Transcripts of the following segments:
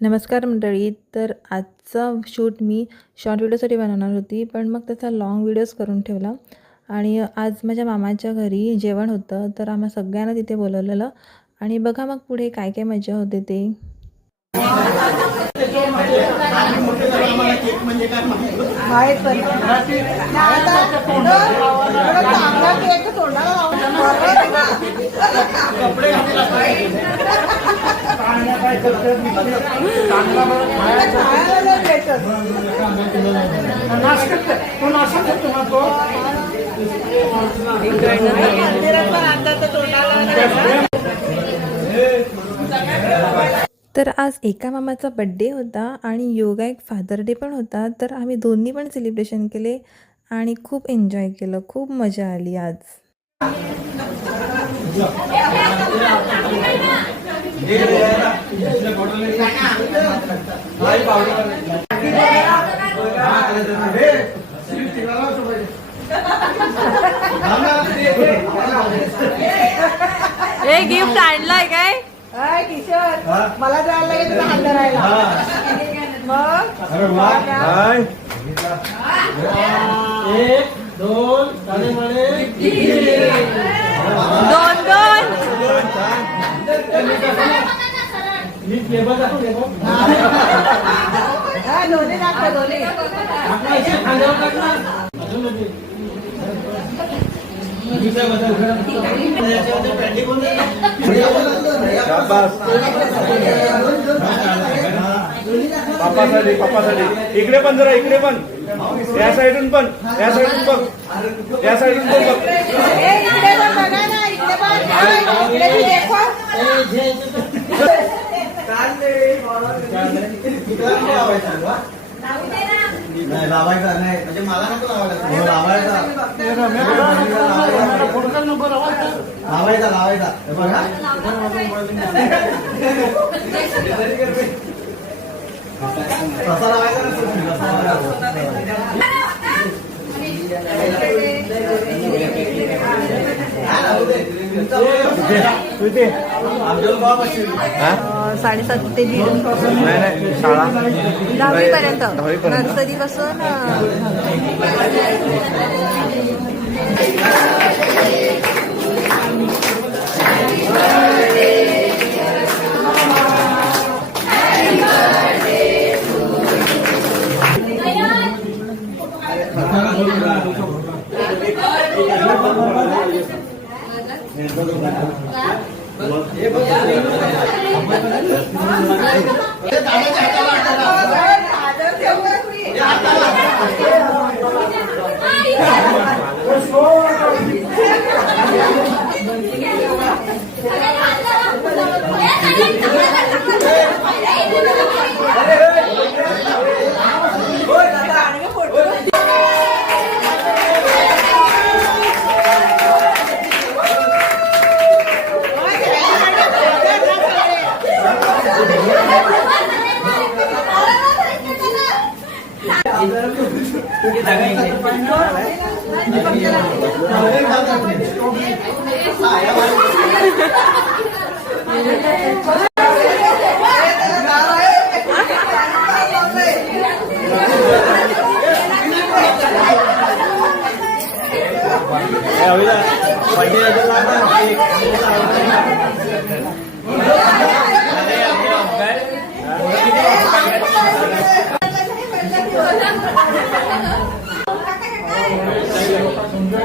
नमस्कार मंडळी तर आजचा शूट मी शॉर्ट व्हिडिओसाठी बनवणार होती पण मग त्याचा लाँग व्हिडिओज करून ठेवला. आणि आज माझ्या मामाच्या घरी जेवण होतं तर आम्हा सगळ्यांना तिथे बोलवलेलं. आणि बघा मग पुढे काय काय मजा होते ते. तर तोंडाला नाही. तर आज एका मामाचा बड्डे होता आणि योगा एक फादर डे पण होता. तर आम्ही दोन्ही पण सेलिब्रेशन केले आणि खूप एन्जॉय केलं. खूप मजा आली आज. हे गिफ्ट आणलंय काय? किशोर मला जायला लागेल तुला हात धरायला मग? हा, दोन्ही पापासाठी पापासाठी इकडे पण जरा इकडे पण. या साईडून पण या साईडून बघ. या साईडून पण बघ. नाही लावायचा नाही. म्हणजे मला नको लावायला. लावायचा. लावायचा लावायचा. बघा. तसा लावायचा ना तुम्ही, तसा लावायचा. हा, लावू दे. तुमचा तुझे आमच्यावर बाप असेल. साडेसात ते दीड नाही नाही शाळा दहावी पर्यंत दहावीपर्यंत. नर्सरी पासून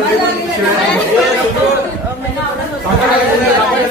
हे